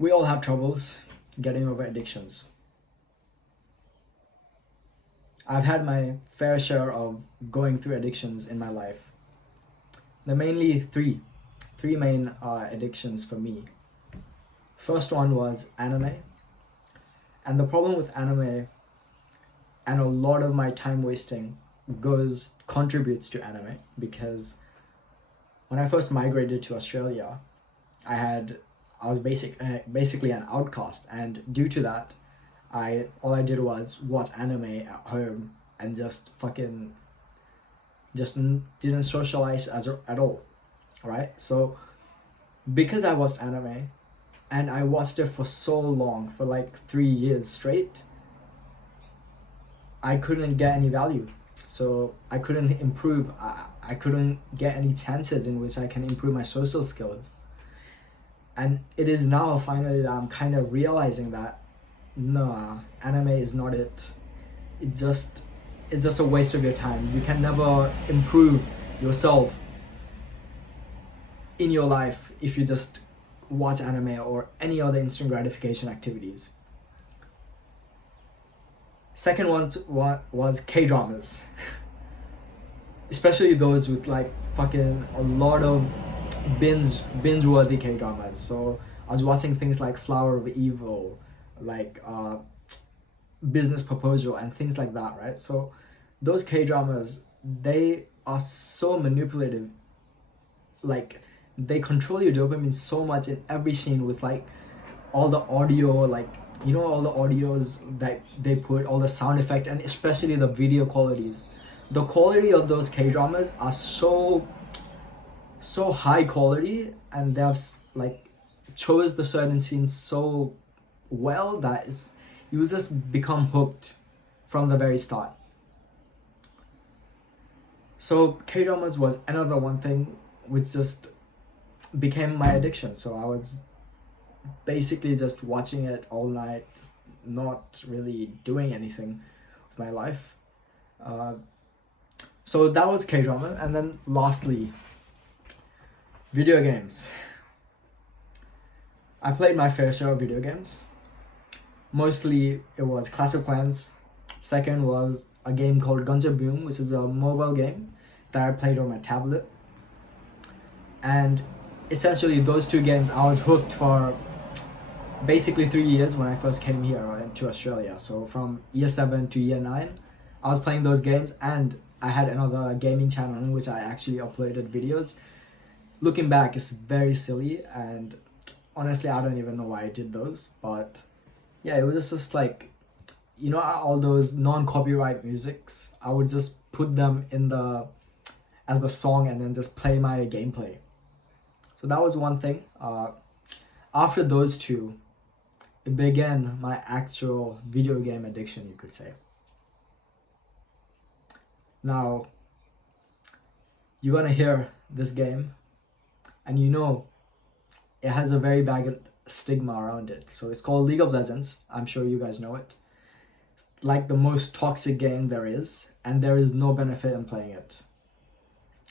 We all have troubles getting over addictions. I've had my fair share of going through addictions in my life. There are mainly three main addictions for me. First one was anime. And the problem with anime and a lot of my time wasting contributes to anime, because when I first migrated to Australia, I was basically an outcast, and due to that, all I did was watch anime at home and didn't socialize at all, right? So because I watched anime and I watched it for so long, for like 3 years straight, I couldn't get any value. So I couldn't improve. I couldn't get any chances in which I can improve my social skills. And it is now finally that I'm kind of realizing that no, anime is not it. It's just a waste of your time. You can never improve yourself in your life if you just watch anime or any other instant gratification activities. Second one was K-dramas. Especially those with like fucking a lot of binge worthy K-dramas. So I was watching things like Flower of Evil, like Business Proposal and things like that, right? So those K-dramas, they are so manipulative. Like they control your dopamine so much in every scene with like all the audio, like all the audios that they put, all the sound effect, and especially the video qualities. The quality of those K-dramas are so high quality, and they have like chose the certain scenes so well that you just become hooked from the very start. So K-dramas was another one thing which just became my addiction. So I was basically just watching it all night, just not really doing anything with my life. So that was K-drama. And then lastly, video games. I played my fair share of video games. Mostly it was Clash of Clans. Second was a game called Gunja Boom, which is a mobile game that I played on my tablet. And essentially those two games I was hooked for basically 3 years when I first came here to Australia. So from year 7 to year 9, I was playing those games, and I had another gaming channel in which I actually uploaded videos. Looking back, it's very silly, and honestly, I don't even know why I did those. But yeah, it was just like, all those non-copyright musics, I would just put them as the song and then just play my gameplay. So that was one thing. After those two, it began my actual video game addiction, you could say. Now, you're gonna hear this game, and it has a very bad stigma around it. So it's called League of Legends. I'm sure you guys know it. It's like the most toxic game there is, and there is no benefit in playing it.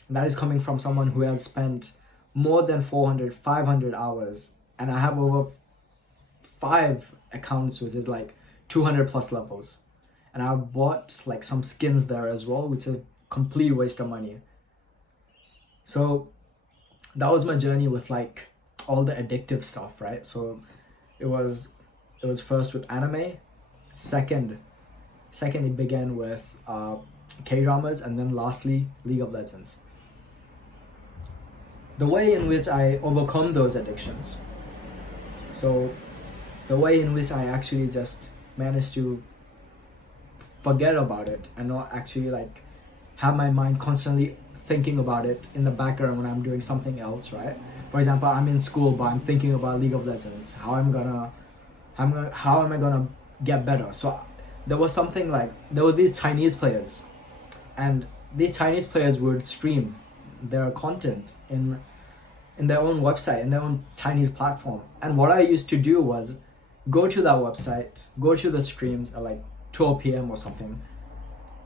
And that is coming from someone who has spent more than 500 hours, and I have over 5 accounts with like 200 plus levels, and I've bought like some skins there as well, which is a complete waste of money. So that was my journey with like all the addictive stuff, right? So it was first with anime, second it began with K-dramas, and then lastly League of Legends. The way in which I overcome those addictions, so the way in which I actually just managed to forget about it and not actually like have my mind constantly thinking about it in the background when I'm doing something else, right? For example, I'm in school but I'm thinking about League of Legends, how am I gonna get better. So there was something like, there were these Chinese players, and these Chinese players would stream their content in their own website, in their own Chinese platform. And what I used to do was go to that website, go to the streams at like 12 p.m. or something,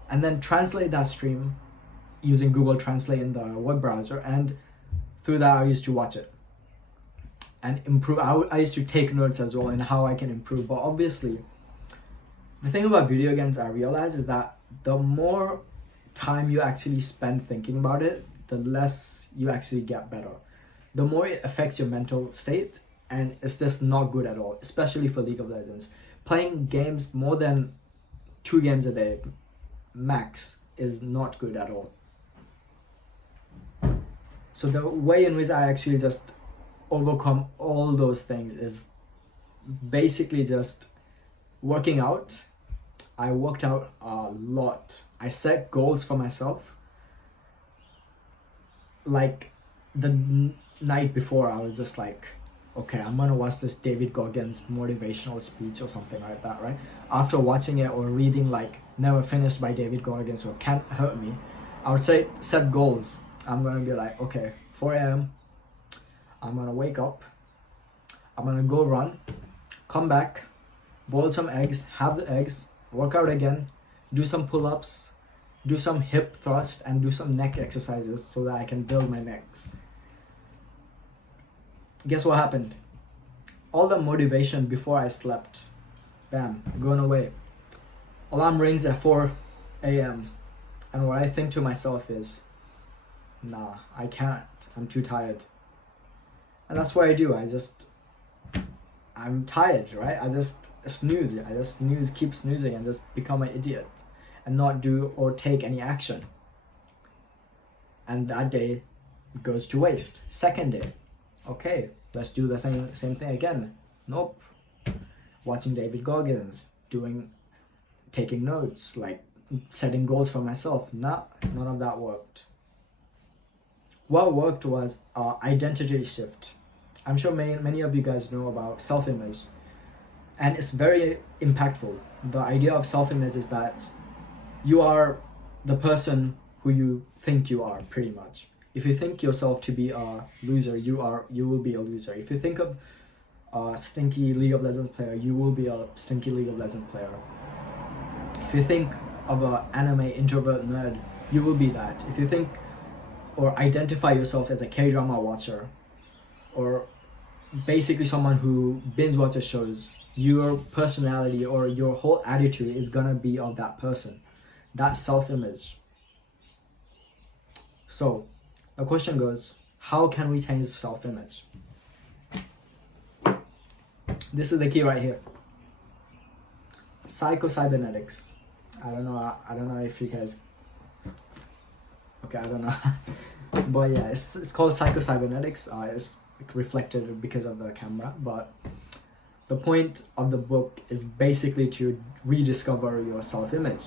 and then translate that stream using Google Translate in the web browser, and through that I used to watch it. and improve. I used to take notes as well and how I can improve. But obviously, the thing about video games I realize is that the more time you actually spend thinking about it, the less you actually get better. The more it affects your mental state, and it's just not good at all, especially for League of Legends. Playing games more than 2 games a day max is not good at all. So the way in which I actually just overcome all those things is basically just working out. I worked out a lot. I set goals for myself. Like the night before, I was just like, okay, I'm gonna watch this David Goggins motivational speech or something like that, right? After watching it or reading like Never Finished by David Goggins or Can't Hurt Me, I would say set goals. I'm gonna be like, okay, 4 a.m. I'm gonna wake up. I'm gonna go run, come back, boil some eggs, have the eggs, work out again, do some pull-ups, do some hip thrust, and do some neck exercises so that I can build my necks. Guess what happened? All the motivation before I slept, bam, gone away. Alarm rings at 4 a.m. and what I think to myself is, nah, I can't, I'm too tired. And that's what I do. I'm tired, right? I just snooze, keep snoozing and just become an idiot and not do or take any action. And that day goes to waste. Second day, okay, let's do the same thing again. Nope. Watching David Goggins, taking notes, like setting goals for myself. Nah, none of that worked. What worked was identity shift. I'm sure many of you guys know about self-image, and it's very impactful. The idea of self-image is that you are the person who you think you are, pretty much. If you think yourself to be a loser, you will be a loser. If you think of a stinky League of Legends player, you will be a stinky League of Legends player. If you think of an anime introvert nerd, you will be that. If you think or identify yourself as a K-drama watcher, or basically someone who binge watches shows, your personality or your whole attitude is gonna be of that person. That's self-image. So the question goes, how can we change self-image? This is the key right here. Psycho-cybernetics. I don't know if you guys, okay, I don't know. But yeah, it's called psycho-cybernetics. It's reflected because of the camera, but the point of the book is basically to rediscover your self-image.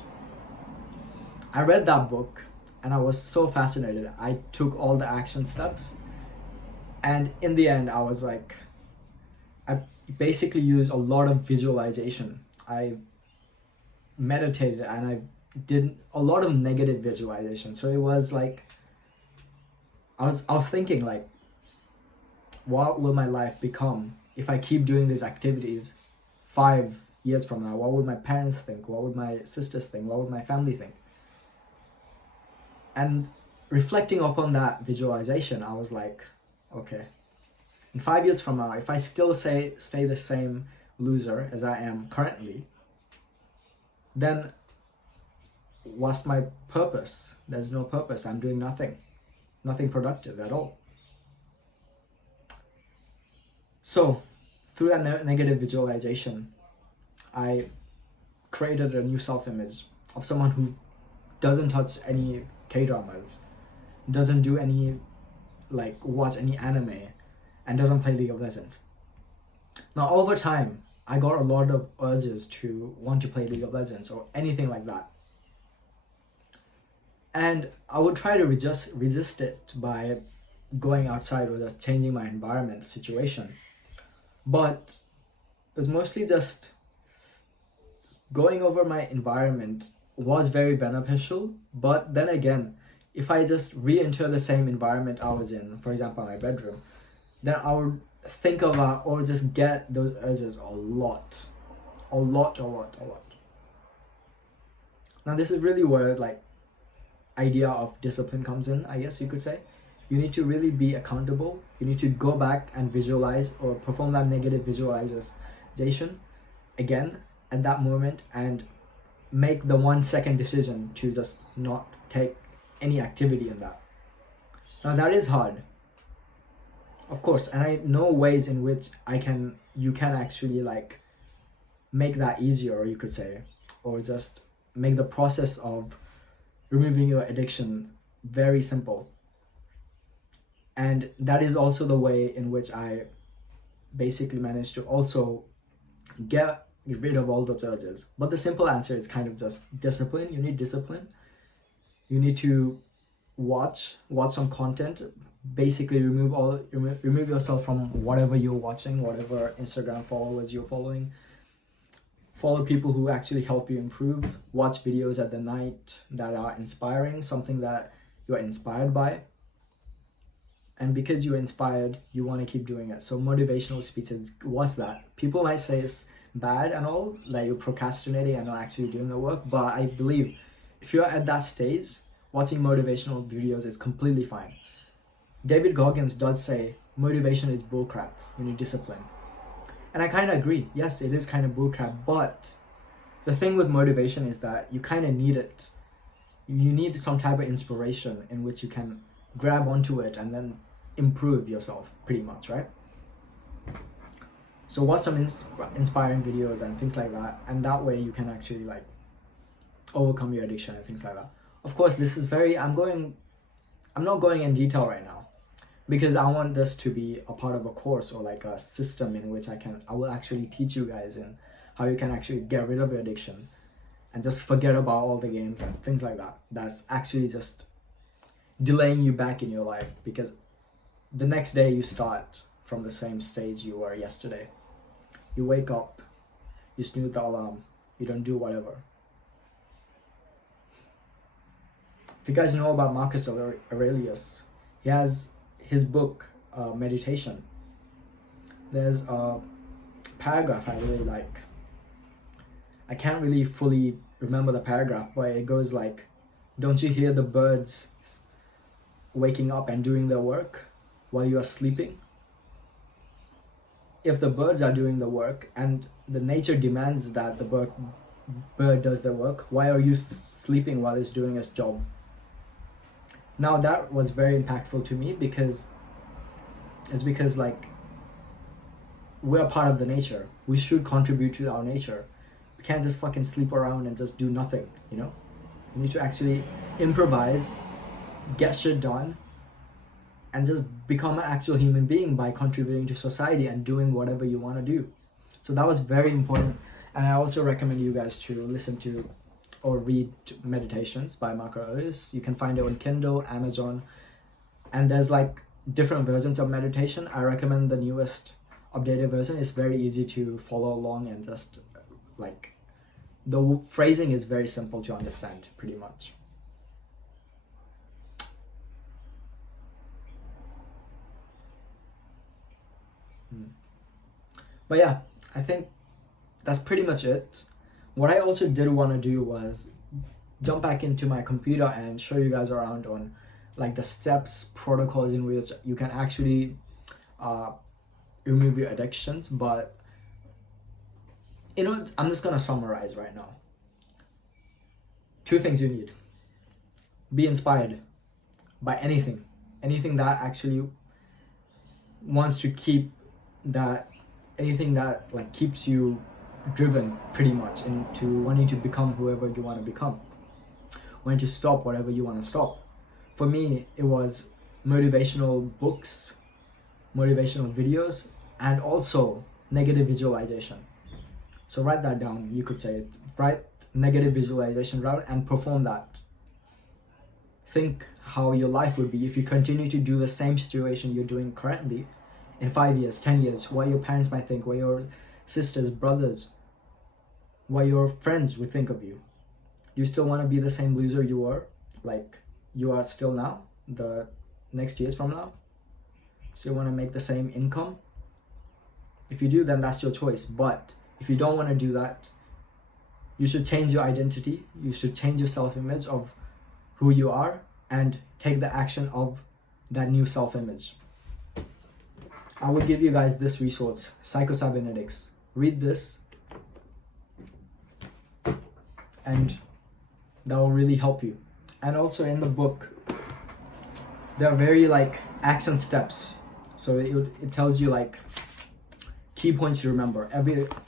I read that book and I was so fascinated. I took all the action steps, and in the end I was like, I basically used a lot of visualization. I meditated and I did a lot of negative visualization. So it was like, I was thinking like, what will my life become if I keep doing these activities 5 years from now? What would my parents think? What would my sisters think? What would my family think? And reflecting upon that visualization, I was like, okay, in 5 years from now, if I still stay the same loser as I am currently, then what's my purpose? There's no purpose. I'm doing nothing productive at all. So through that negative visualization, I created a new self-image of someone who doesn't touch any K-dramas, doesn't do any, like, watch any anime, and doesn't play League of Legends. Now over time, I got a lot of urges to want to play League of Legends or anything like that. And I would try to resist it by going outside or just changing my environment, situation. But it was mostly just going over my environment was very beneficial. But then again, if I just re-enter the same environment I was in, for example, my bedroom, then I would think of or just get those urges a lot. Now this is really where like idea of discipline comes in, I guess you could say. you need to really be accountable. You need to go back and visualize or perform that negative visualization again at that moment, and make the 1 second decision to just not take any activity in that. Now that is hard, of course, and I know ways in which you can actually like make that easier, or you could say, or just make the process of removing your addiction very simple. And that is also the way in which I basically managed to also get rid of all those urges. But the simple answer is kind of just discipline. You need discipline. You need to watch some content, basically remove yourself from whatever you're watching, whatever Instagram followers you're following. Follow people who actually help you improve. Watch videos at the night that are inspiring, something that you're inspired by. And because you're inspired, you want to keep doing it. So motivational speeches, what's that? People might say it's bad and all, like you're procrastinating and not actually doing the work. But I believe if you're at that stage, watching motivational videos is completely fine. David Goggins does say motivation is bullcrap. You need discipline. And I kind of agree. Yes, it is kind of bullcrap. But the thing with motivation is that you kind of need it. You need some type of inspiration in which you can grab onto it and then improve yourself, pretty much, right? So watch some inspiring videos and things like that, and that way you can actually like overcome your addiction and things like that. Of course, this is very, I'm not going in detail right now, because I want this to be a part of a course or like a system in which I will actually teach you guys in how you can actually get rid of your addiction and just forget about all the games and things like that. That's actually just delaying you back in your life, because the next day you start from the same stage you were yesterday. You wake up, you snooze the alarm, you don't do whatever. If you guys know about Marcus Aurelius, he has his book, Meditation. There's a paragraph I really like. I can't really fully remember the paragraph, but it goes like, don't you hear the birds waking up and doing their work while you are sleeping? If the birds are doing the work and the nature demands that the bird does the work, why are you sleeping while it's doing its job? Now that was very impactful to me, because like we're part of the nature. We should contribute to our nature. We can't just fucking sleep around and just do nothing, you know? You need to actually improvise, get shit done, and just become an actual human being by contributing to society and doing whatever you want to do. So that was very important. And I also recommend you guys to listen to or read Meditations by Marcus Aurelius. You can find it on Kindle, Amazon, and there's like different versions of meditation. I recommend the newest updated version. It's very easy to follow along, and just like the phrasing is very simple to understand, pretty much. But yeah, I think that's pretty much it. What I also did want to do was jump back into my computer and show you guys around on like the steps, protocols in which you can actually remove your addictions. But you know, I'm just gonna summarize right now. 2 things you need. Be inspired by anything that actually wants to keep that, anything that like keeps you driven pretty much into wanting to become whoever you want to become, wanting to stop whatever you want to stop. For me, it was motivational books, motivational videos, and also negative visualization. So write that down, you could say it. Write negative visualization down and perform that. Think how your life would be if you continue to do the same situation you're doing currently in 5 years, 10 years, what your parents might think, what your sisters, brothers, what your friends would think of you. You still want to be the same loser you were, like you are still now, the next years from now? Still want to make the same income? If you do, then that's your choice. But if you don't want to do that, you should change your identity. You should change your self-image of who you are and take the action of that new self-image. I will give you guys this resource, Psycho-Cybernetics. Read this, and that will really help you. And also in the book, there are very like action steps. So it tells you like key points to remember.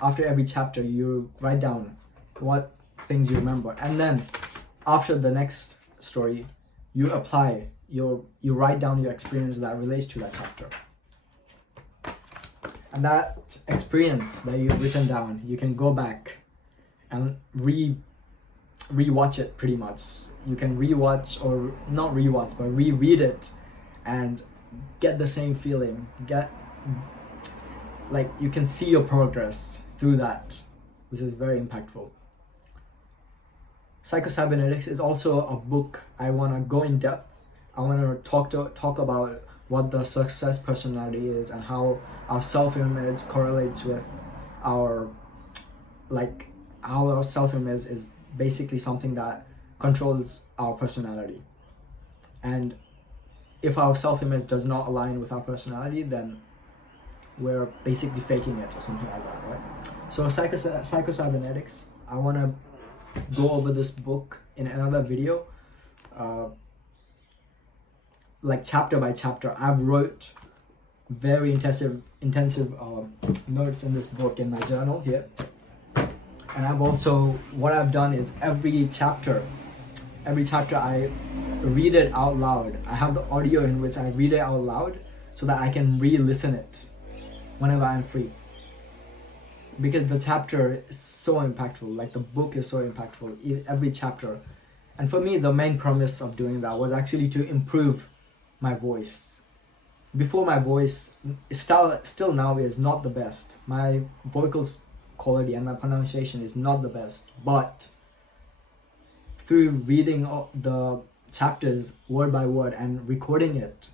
After every chapter, you write down what things you remember, and then after the next story, you apply you write down your experience that relates to that chapter. And that experience that you've written down, you can go back and rewatch it pretty much. You can rewatch, or not rewatch, but reread it and get the same feeling. Like you can see your progress through that, which is very impactful. Psycho-Cybernetics is also a book I want to go in depth. I want to talk about what the success personality is and how our self-image correlates with how our self-image is basically something that controls our personality. And if our self-image does not align with our personality, then we're basically faking it or something like that, right? So Psycho-Cybernetics, I want to go over this book in another video, like chapter by chapter. I've wrote very intensive notes in this book in my journal here. And what I've done is every chapter I read it out loud. I have the audio in which I read it out loud so that I can re-listen it whenever I'm free. Because the chapter is so impactful, like the book is so impactful, every chapter. And for me, the main premise of doing that was actually to improve my voice. Before, my voice still now is not the best. My vocal quality and my pronunciation is not the best. But through reading the chapters word by word and recording it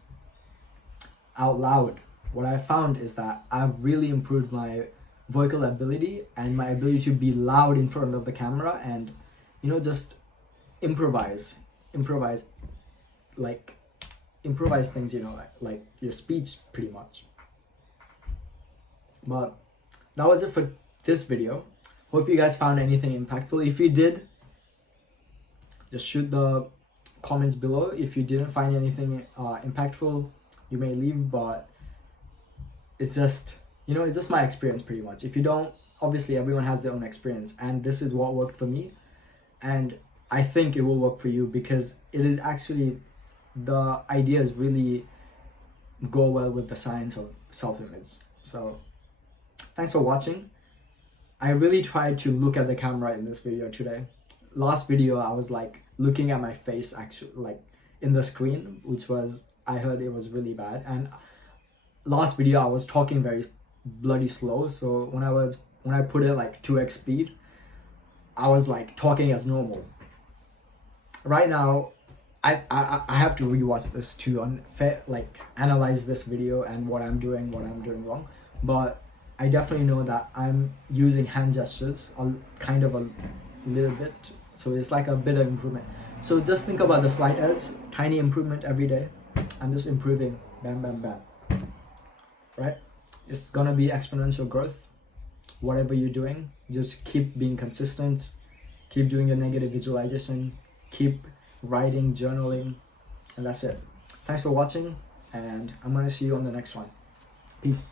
out loud, what I found is that I've really improved my vocal ability and my ability to be loud in front of the camera and, just improvise things, like your speech pretty much. But that was it for this video. Hope you guys found anything impactful. If you did, just shoot the comments below. If you didn't find anything impactful, you may leave, but it's just my experience pretty much. If you don't, obviously everyone has their own experience, and this is what worked for me, and I think it will work for you, because it is actually, the ideas really go well with the science of self-image. So thanks for watching. I really tried to look at the camera in this video today. Last video I was like looking at my face actually, like in the screen, I heard it was really bad. And last video I was talking very bloody slow, so when I put it like 2x speed, I was like talking as normal. Right now I have to rewatch this to analyze this video and what I'm doing wrong, but I definitely know that I'm using hand gestures a little bit, so it's like a bit of improvement. So just think about the slight edge, tiny improvement every day. I'm just improving, bam bam bam, right? It's gonna be exponential growth. Whatever you're doing, just keep being consistent, keep doing your negative visualization, keep writing, journaling, and that's it. Thanks for watching, and I'm gonna see you on the next one. Peace.